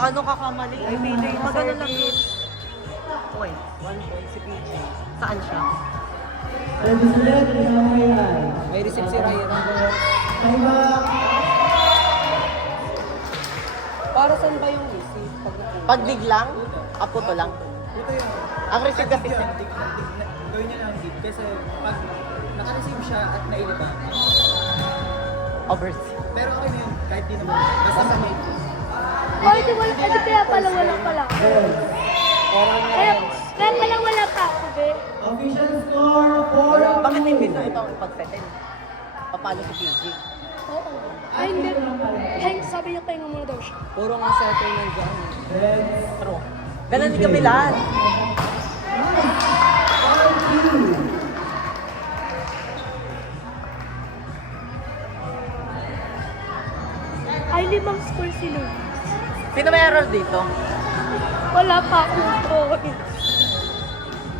Ano kakamali? Ay, PJ, magano lang yun. Point. 1 point si PJ. Saan siya? May receive si Ryan. Para saan ba yung receive? Pag biglang, aputo lang. Ito yun. Ang receive kasi Gawin niya lang hit. Kasi pag naka-receive siya at nailiba. overseas. Pero okay na yun. Kahit di naman. Basta sa hit. Di kaya pala wala pala. Kaya pala wala pa ako, be. Official score 4. Bakit hindi na ito ang ipag-settle? Papalo si PJ? Oo. Ay, hindi. Ay, sabi niya pahinga muna daw siya. Puro nga settle na dyan. True. Ganun din kami lahat. Ay, 5 score si Lucas. Sino may error dito? Wala pa akong point.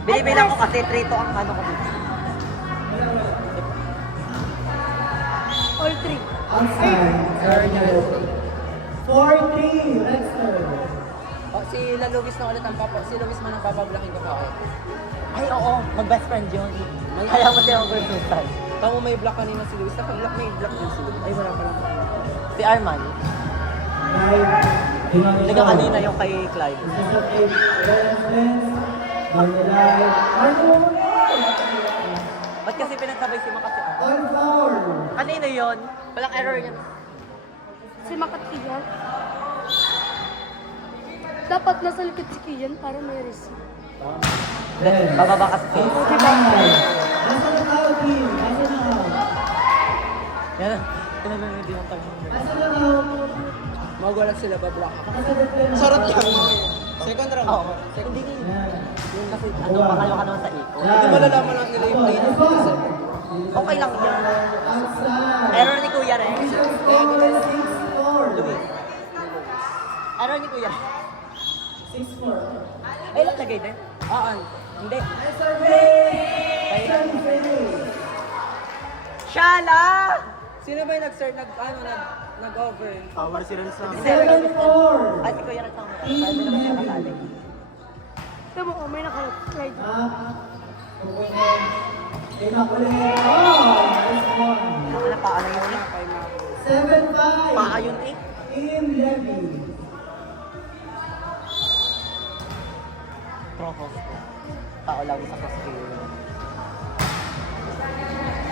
Binibilang ko kasi 3 to ang ano ko dito. All 3. Outside. 4-3. Lester. Oh, si La Luis na ulit ang si Luis man ang papablocking ko pa ako. Ay, oo. Mag-best friend yun. Kaya mo siya overseas time. Tama may block kanina si Luis. Naka-block may block din si Luis. Ay, wala pala. Si Arman. 5. Hindi ka kanina yung kay Clyde. Ba't kasi pinagsabay si Makati ako? On foul. Kanino yun? Walang error yun. Si Makat Kian. Dapat nasa likod si Kian para may receive. Then, bababa kasi si Nasa na out, team? Nasa na out? Yan. Tinanong hindi mo tayo. Nasa na out? Magulat sila bablock ako. Nasa defense. Sarap yan. Second round. Oo. Hindi nga. Yung kasi ano, makalo ka naman sa iko. Hindi malalaman lang nila yung play ng 57. Okay lang yan. Outside. Error ni Kuya Rex. Score 6-4. Luis. Error ni Kuya. 6-4. Ay, lang lagay din. Hindi. Shala! Sino ba yung nag-start, nag-over? Power sila sa... 7-4. Ay, si Kuya Rex ang sabi naman siya kasali. Sabi mo, may naka-slide. Inakulit. Oh, nice one. Ano na paano yun eh? 7-5. Paa yun eh. Team Levy. Trokos. Tao lang sa kaskil.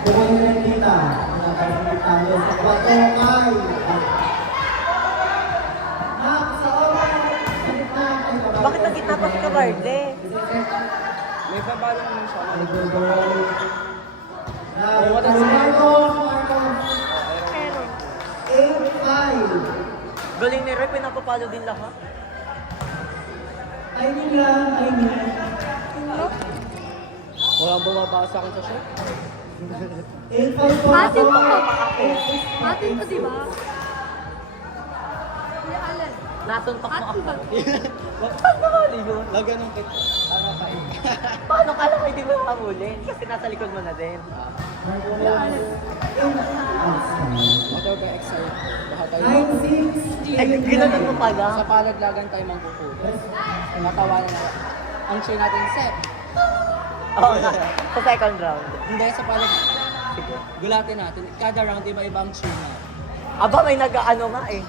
Kukunin na kita. Nakakalimutan tayo sa kwato kay. Nak, sa oras. Bakit nagkita pa si Cabarde? May babalo naman siya. Error. 8-5. Galing ni Roy, pinapapalo din lahat. Timing lang, timing. Ano? Walang bumaba sa akin sa shot. 8-5 po. Atin to ko. Atin to, di ba? Hindi, Alan. Nasuntok mo Atin ako. ba? Saan nakali yun? Laganong kit. Ano kayo? Paano ka lang hindi mo makahulin? Kasi nasa likod mo na din. Hindi, Alan. Motor ba excited? Baka tayo 9-6. Ay, ginanon mo pala. sa palaglagan tayo mangkukuha. Natawanan na. Ang cheer natin set. Oo nga. Sa second round. Hindi sa palag. Sige. Gulatin natin. Kada round, iba-iba ang cheer na. Aba, may nag-ano nga eh.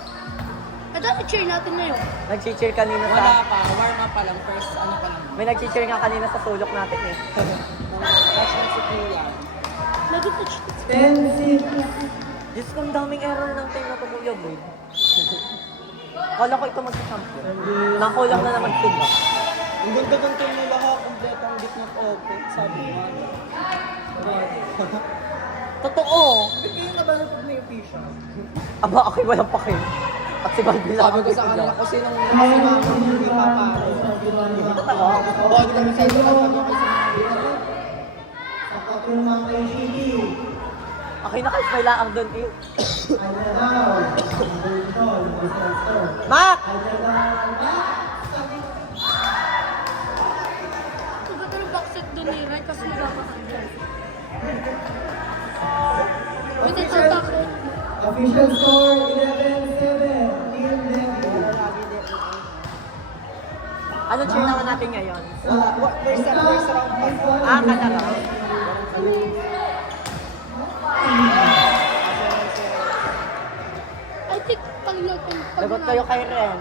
Dati cheer natin na yun. Nag-cheer kanina Wala sa... pa. Warm up pa lang. First, ano pa lang. May nag-cheer nga kanina sa sulok natin eh. Touch na si Kuya. Nag-touch. 10-6. Diyos ko, ang daming error ng time na to, Kuya Boy. Kala ko ito mag-champion. Nakulang na naman sila. Ang ganda-ganda nila ha. Kompleto ang gitna open. Sabi mo. Totoo. Ba't kayo nabalot pag may official? Aba, ako'y walang pake. At si Balbi lang Sabi ko sa kanila kung sinong hindi papalo. Totoo. Oo, hindi kami sa ito. Sa kwato naman kay Gigi. Ako'y naka-smile lang doon eh. Ay na daw. Bertol, Mr. Sir. Mac! Ay na daw. Ito ba ng backset doon ni Ray kasi nagkakasal. Wait, ito backset. Official score 11-7. Team Levy. Ano cheer naman natin ngayon? First round pa. Talaga. I think pag Lagot kayo kay Ren.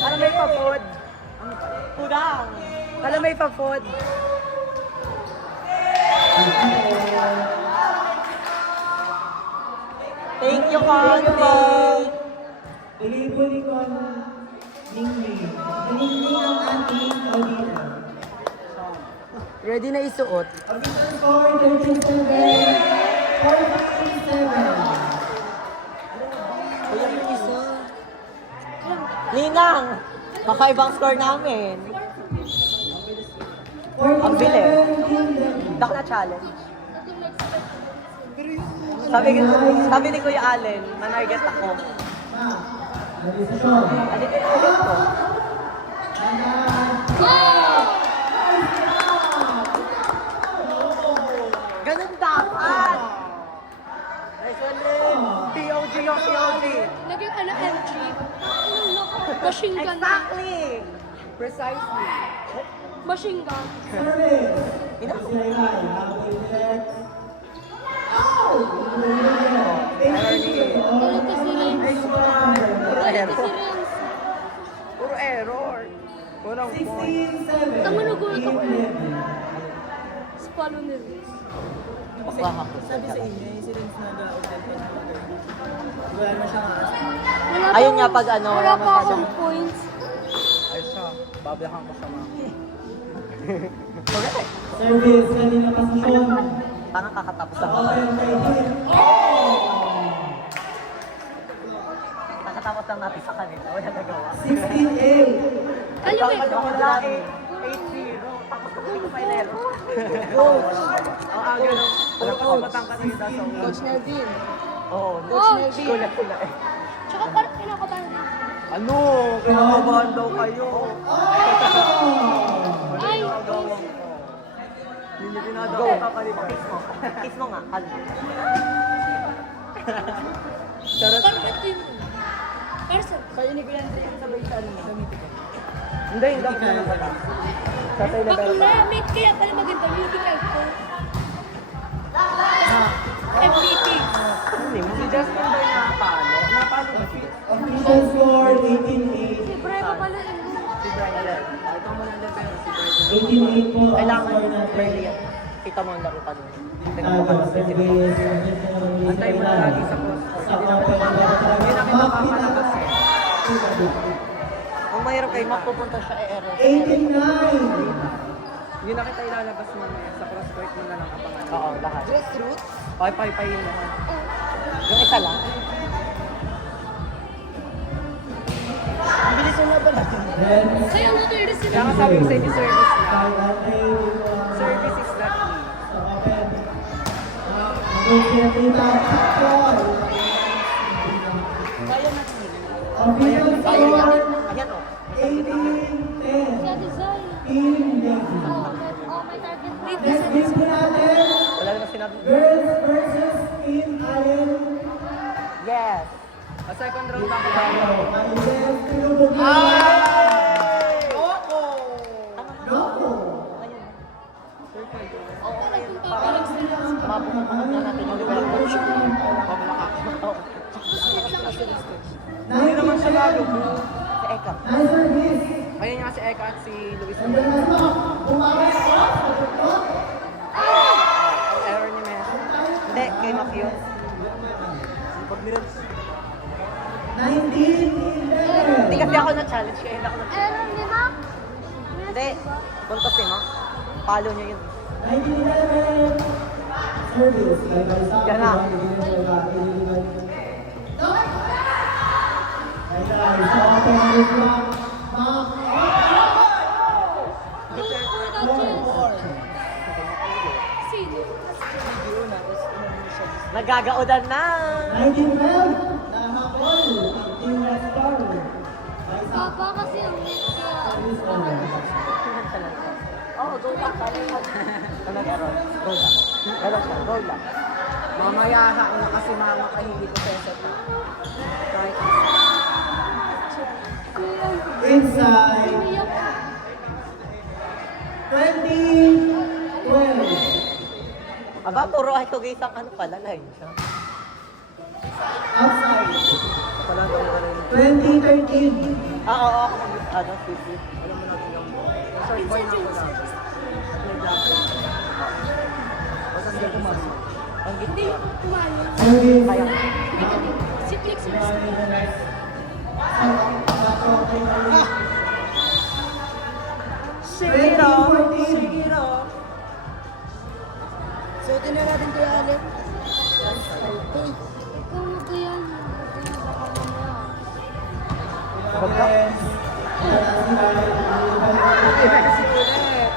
Ano may pa-food? Kudang. Ano may pa-food? Thank you, Conte. Delivery ko ang Ningning. Ningning ang ating auditor. Ready na isuot? Auditor score 37. 47. Kuya, may isa. Ninang! Makaibang score namin. Ang bilis. 47. Dak na challenge. Sabi ni Kuya Allen, manarget ako. Desisyon. Ano yung target ko? Ganun dapat! Nice one, Lynn! POG yung POG! Lagyan ka na MG. Machine gun. Exactly! Precisely. Machine gun. Service. Ina- Sila habol set. Galit ka si Renz. Galit ka si Renz. Puro error. Walang point. 16-7. Tama na gulat ako eh. Spalo ni Renz. Bakla ako. Sabi sa inyo, yung si Renz nag-outlet pa niya. Wala naman siyang aras. Ayun nga, pag ano, Wala wala pa akong masyadong- points. Ay siya. Bablakan ko siya mga. Correct! Service. Kanina posisyon. Parang kakatapos lang. Okay, okay. Kakatapos lang natin sa kanila. Wala nagawa. 16-8. Alam mo eh. Wala 8-0. Tapos kung hindi ko pa ilero. Ang aga ng puro kasi matangka na yung nasa ulo. Coach Nelvin. Oo. Coach Kulat-kulat eh. Tsaka parang kinakabahan din. Ano? Kinakabahan daw kayo. Ay, Hindi niyo pinadaw ka pa rin. Kiss mo. Kiss mo nga. Ano? parang ito yun. Person. Kayo ni Kuya Andre, sabay sa ano? Sa meeting. Hindi, hindi ako na pala. Sa tayo na Bakla, mate, kaya pala maganda musical ko. MVP. Si Justin ba yung napalo? Napalo ba siya? Official score Si 18-8. Breva pala yun. Si Brian. Ito mo lang din pero si Brian. 18-8 po ang Kailangan score early natin. yan. Kita mo ang laro kanina. Tingnan mo Tago, kanina. service. Antay mo na lagi sa post. Sa open Hindi na kita papalabas eh. Kung mayroon kayo, mapupunta siya error. 18-9. Hindi na kita ilalabas mo na sa cross-court mo na lang abangan. Oo, lahat. Grassroots? Pay-pay-payin naman. Yung isa lang. Ang bilis mo na ba lang? Then, Kaya ano to yung Kaya nga sabi ko sa inyo, service lang. Antay dito. Service is not key. Sa open. Magkikita. Score. Official Ayan score yan. Ayan o. 18-10. Sa design. Team Navy. Oh, my target. Wait, Next game po natin, Wala naman sinabi. girls versus Team Allen. Yes. Sa second round na ako ba? Allen, tinubog na. Opo! Loko. Oo, ayun. Parang mabukod na natin yung lugar. Hindi naman siya lalo. Si Eka. Nice service. Ayun nga si Eka at si Luis. Nandiyan na sa bumakas. Error ni Messi. Hindi, kay Mafio. Pag nireps. 19-11. Hindi kasi ako na-challenge kaya hindi ako na Ano, di ba? Hindi. Punta si Ma. Follow niya yun. 19-11. Service. Bye-bye. Yan na. Ay guys, sa open this round. Sino? Nagagaudan na. 19-12. Nahabol. Team Red Star. Baba kasi ang mate niya. Oo, go lang. Talaga, Ron. Go lang. Gano'n siya, go lang. Mamaya ako kasi makakahilig ko sa set. Kahit inside. 20-12. Aba, puro ay guys ang ano pala, line siya. Outside. Pala daw ka rin. 20-13. Oo, ako ano, Sisi. Alam mo natin yung short boy na wala. Basta hindi pumasok. Ang gitna. Service. Kaya, Si Flix. Shigiro! 20-14. Shigiro! Suotin na natin Kuya Alec. Ikaw mo kaya. Baka mamaya. Defense. Kasi ulit.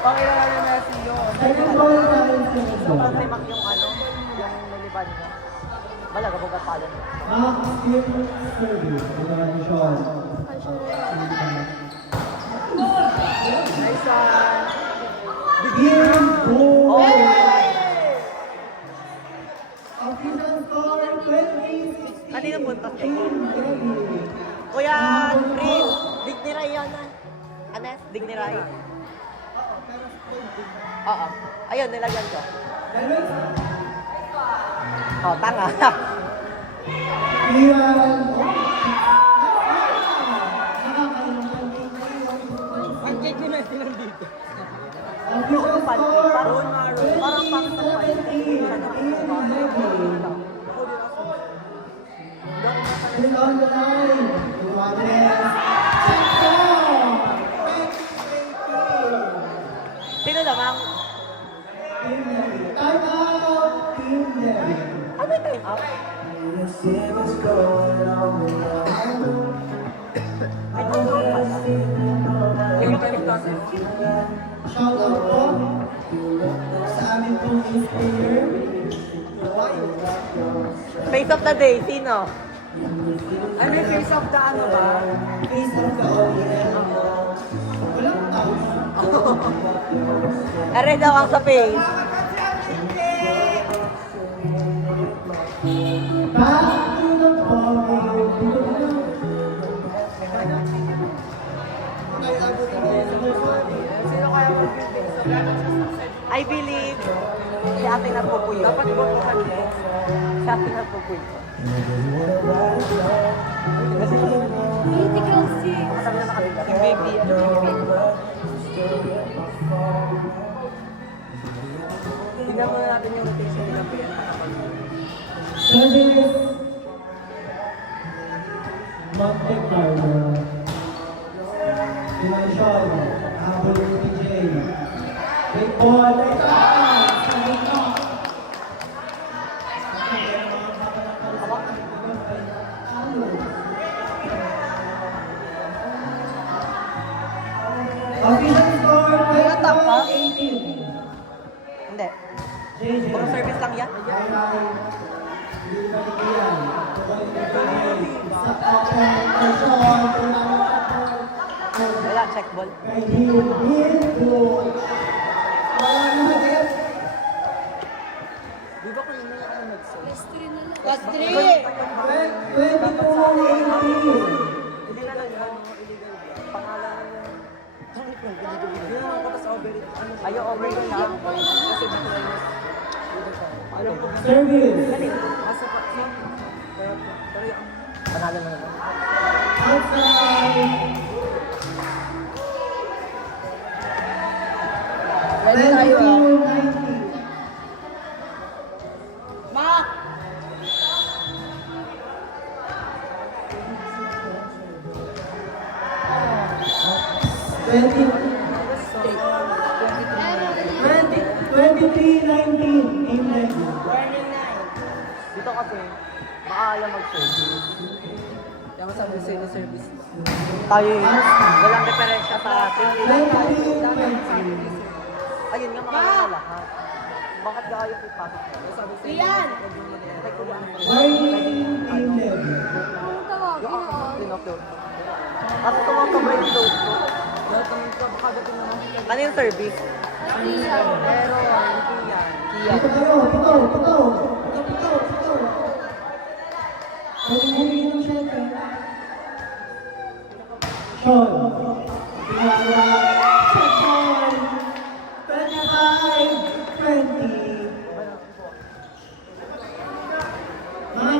Pakilala na Messi yun. Second ball challenge sa So, pag may mak yung ano, yung niliban niya. Balaga, bugat pala niya. Skip service. Congratulations. Nice one. Begin. Goal. Oh! Official score 20-16. Kanina punta siya. Kuya, Rin, Digniray yan na. Anes, Digniray. Oo. Ayun, nilagyan ko. Oh, tanga. Iwan. Ang cake ko na silang dito. Official score Parang pang sa is on the line. Juarez. Sino lamang? Time out. Team Navy. Ano yung time out? May tulong pala. Yung balik natin. Shout out po sa amin pong player. Face of the day, sino? Ay, may face of the ano ba? Face of the audience. Walang tao. Ere daw ang sa face. Back to the ball. Sino kaya mag-face of I believe si ate nagpupuyo. Dapat mo po kami. Si ate nagpupuyo. Beauty Kelsey. Kasama na nakabigla. Si baby. Tingnan muna natin yung rotation nila po yan. Service. Monte Carlo. Dimension. Habol ni TJ. Big ball. Official score. Ano tap pa? 18. Hindi. JJ. Puro service lang yan. Wala, check ball. Di ba kung yun ako nag-save? Last 3 na lang. Hindi na lang yan. Pangalan na yun. Hindi naman ko tas over it. Ano? Ayaw over yun lang. Kasi dito na yun. Alam ko. Service. Kasi pa. Pero yung Panalo na naman. Outside. ready tayo ah. 22-19. Mak! 23-19. England. Dito kasi, baka ayaw mag-service. Kaya masabi sa inyo service. Tayo yun. Walang diferensya sa atin. 23-20. Ayun nga, makakala lahat. Bakit ka ayaw ipasok? Sabi sa inyo. Ay, kuya. Warning England. Anong tawagin Yung na? ako, pinupload ko. Tapos tumakabay yung load ko. Lahat naman ko, baka dating naman. Ano yung service? Pero, hindi yan. Kia. Dito kayo. Dito. Pwede humingi ng shelter. Mga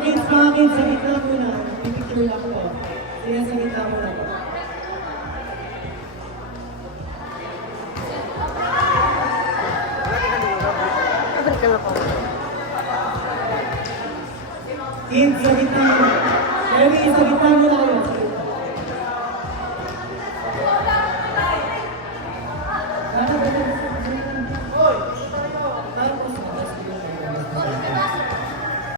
kids, sa gitna muna. Pipicture lang po. Sige, sa gitna muna po. Kids, sa gitna. Erwin, sa gitna muna kayo.